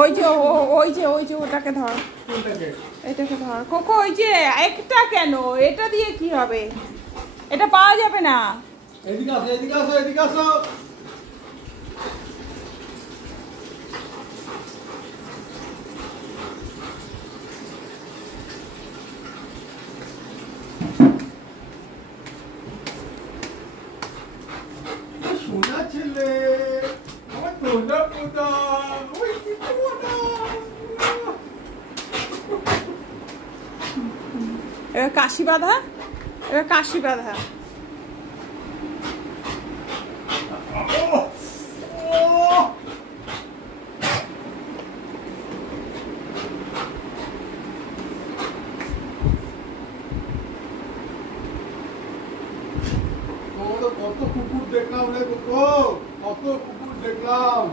ওই যে ওটাকে ধর, এটাকে ধর কোকো। ওই যে একটা কেন, এটা দিয়ে কি হবে? এটা পাওয়া যাবে না। এদিকে আসো, এদিকে আসো, এদিকে আসো। সোনা ছেলে, আমার সোনা পোতা, ওই কি পোতা। এবার কাশি বাঁধা, এবার কাশি বাঁধা। কত কুকুর দেখলাম রে কোকো, কত কুকুর দেখলাম।